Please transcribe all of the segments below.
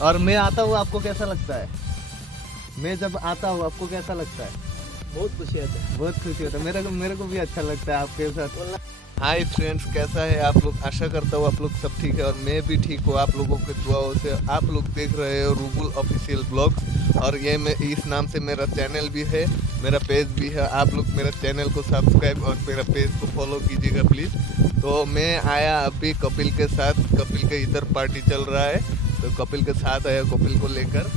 और मैं आता हूँ आपको कैसा लगता है? मैं जब आता हूँ आपको कैसा लगता है? बहुत खुशी होता है। बहुत खुशी होता है। मेरे को भी अच्छा लगता है आपके साथ। हाय फ्रेंड्स, कैसा है आप लोग? आशा करता हूँ आप लोग सब ठीक है और मैं भी ठीक हूँ आप लोगों के दुआओं से। आप लोग देख रहे हो रूबुल ऑफिशियल ब्लॉग्स और ये मैं इस नाम से मेरा चैनल भी है, मेरा पेज भी है। आप लोग मेरा चैनल को सब्सक्राइब और मेरा पेज को फॉलो कीजिएगा प्लीज़। तो मैं आया अभी कपिल के साथ, कपिल के इधर पार्टी चल रहा है तो कपिल के साथ आया, कपिल को लेकर।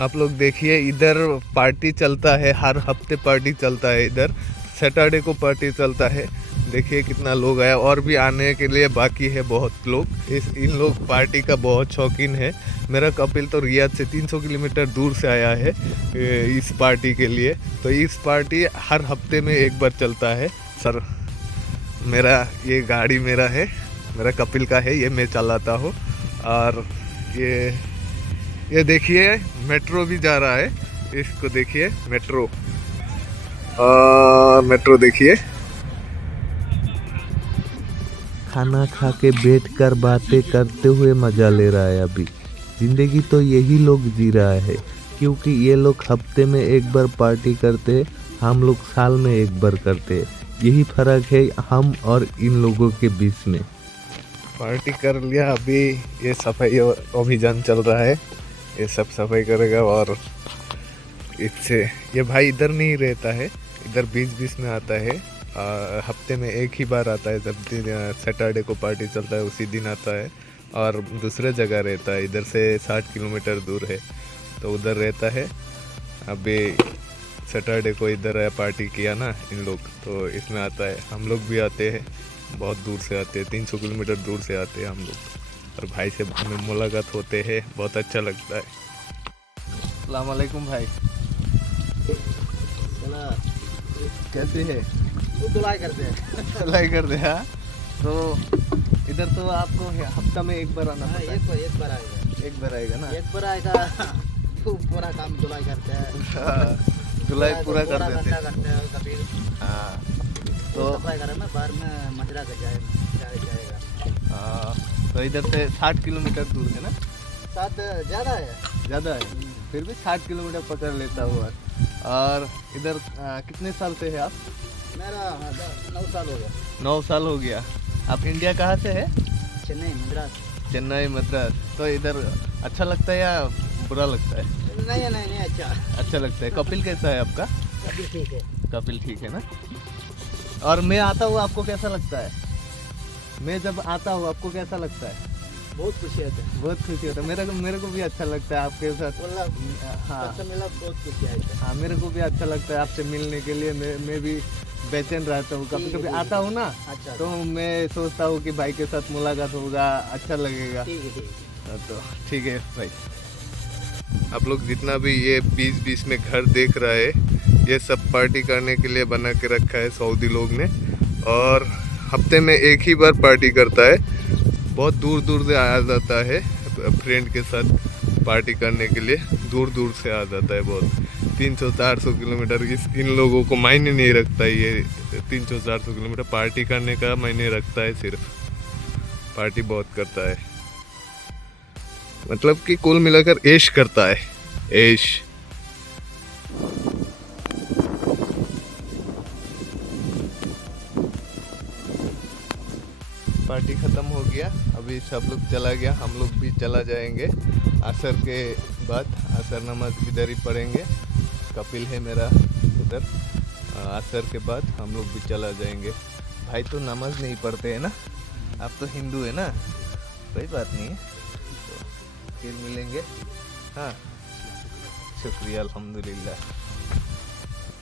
आप लोग देखिए इधर पार्टी चलता है, हर हफ्ते पार्टी चलता है इधर, सैटरडे को पार्टी चलता है। देखिए कितना लोग आया और भी आने के लिए बाकी है बहुत लोग। इन लोग पार्टी का बहुत शौकीन है। मेरा कपिल तो रियाद से 300 किलोमीटर दूर से आया है इस पार्टी के लिए। तो इस पार्टी हर हफ्ते में एक बार चलता है सर। मेरा ये गाड़ी मेरा है, मेरा कपिल का है, ये मैं चलाता हूँ। और ये देखिए मेट्रो भी जा रहा है, इसको देखिए मेट्रो, मेट्रो देखिए। खाना खा के बैठकर बातें करते हुए मजा ले रहा है। अभी जिंदगी तो यही लोग जी रहा है, क्योंकि ये लोग हफ्ते में एक बार पार्टी करते हैं, हम लोग साल में एक बार करते हैं। यही फर्क है हम और इन लोगों के बीच में। पार्टी कर लिया, अभी ये सफाई अभियान चल रहा है, ये सब सफाई करेगा। और इससे ये भाई इधर नहीं रहता है, इधर बीच बीच में आता है। हफ्ते में एक ही बार आता है, जब सैटरडे को पार्टी चलता है उसी दिन आता है। और दूसरे जगह रहता है, इधर से 60 किलोमीटर दूर है तो उधर रहता है। अभी सैटरडे को इधर आया, पार्टी किया ना इन लोग, तो इसमें आता है। हम लोग भी आते हैं, बहुत दूर से आते हैं, 300 किलोमीटर दूर से आते हैं हम लोग। और भाई से मुलाकात होते हैं, बहुत अच्छा लगता है। अस्सलाम वालेकुम भाई, कैसे है? धुलाई करते हैं। धुलाई करते हैं। तो इधर तो आपको हफ्ता में एक बार आना पड़ता है। एक बार आएगा। एक बार आएगा ना? एक बार आएगा। पूरा काम धुलाई करते हैं। धुलाई पूरा कर देते हैं। करते हैं कभी। हाँ, तो सफाई करें में बाहर में मजरा कर जाएगा। हाँ, तो इधर से 60 किलोमीटर दूर है ना? साथ ज़्यादा है। ज़्यादा है, फिर भी 60 किलोमीटर पकड़ लेता हुआ। और इधर कितने साल से है आप? मेरा 9 साल हो गया। 9 साल हो गया। आप इंडिया कहाँ से है? चेन्नई मद्रास। चेन्नई मद्रास। तो इधर अच्छा लगता है या बुरा लगता है? नहीं अच्छा। अच्छा लगता है। कपिल कैसा है आपका? कपिल ठीक है। कपिल ठीक है ना? और मैं आता हूँ आपको कैसा लगता है? मैं जब आता हूँ आपको कैसा लगता है? बहुत खुशी होता है। बहुत खुशी होता है। मेरे को भी अच्छा लगता है आपके साथ। हाँ अच्छा मिला, बहुत खुशी आई है। हाँ, मेरे को भी अच्छा लगता है आपसे मिलने के लिए। मैं भी बेचैन रहता हूँ, कभी कभी आता हूँ ना। अच्छा, तो मैं सोचता हूँ कि भाई के साथ मुलाकात होगा, अच्छा लगेगा। ठीक है। तो ठीक है भाई। आप लोग जितना भी ये बीच में घर देख रहा है, ये सब पार्टी करने के लिए बना के रखा है सऊदी लोग ने। और हफ्ते में एक ही बार पार्टी करता है। बहुत दूर दूर से आया जाता है फ्रेंड के साथ पार्टी करने के लिए, दूर दूर से आ जाता है बहुत। 300-400 किलोमीटर इन लोगों को मायने नहीं रखता है। ये 300-400 किलोमीटर पार्टी करने का मायने रखता है, सिर्फ पार्टी बहुत करता है। मतलब कि कुल मिलाकर ऐश करता है, ऐश। पार्टी ख़त्म हो गया, अभी सब लोग चला गया, हम लोग भी चला जाएंगे असर के बाद। असर नमाज इधर ही पढ़ेंगे, कपिल है मेरा उधर। असर के बाद हम लोग भी चला जाएंगे। भाई तो नमाज नहीं पढ़ते हैं ना, आप तो हिंदू है ना, कोई बात नहीं है, तो फिर मिलेंगे। हाँ, शुक्रिया, अल्हम्दुलिल्लाह।